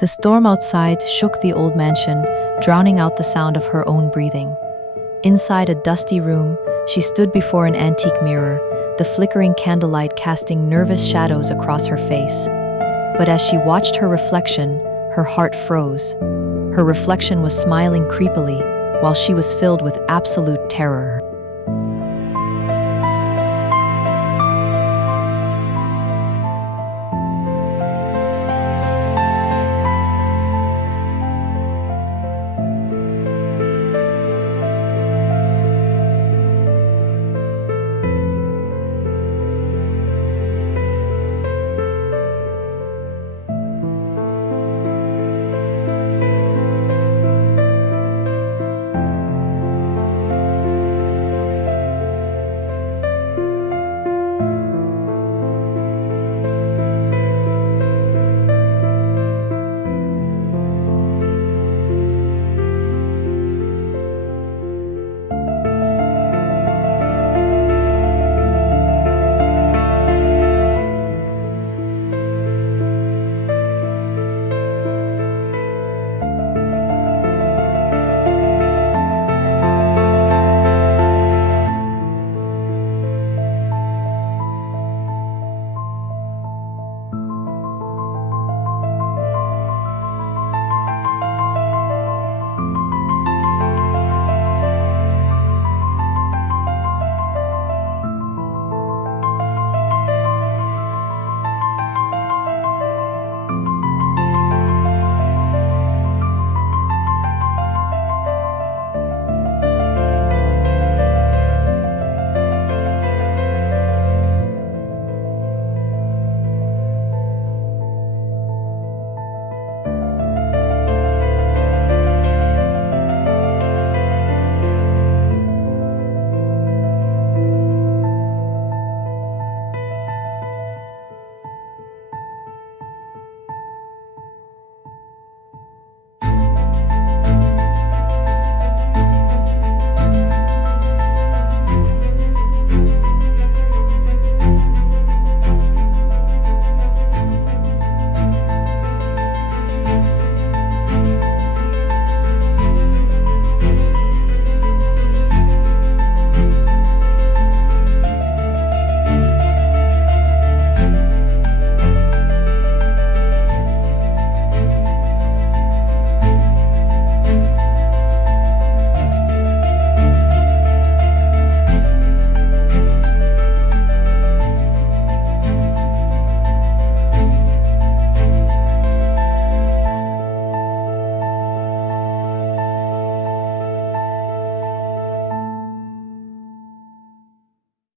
The storm outside shook the old mansion, drowning out the sound of her own breathing. Inside a dusty room, she stood before an antique mirror, the flickering candlelight casting nervous shadows across her face. But as she watched her reflection, her heart froze. Her reflection was smiling creepily, while she was filled with absolute terror.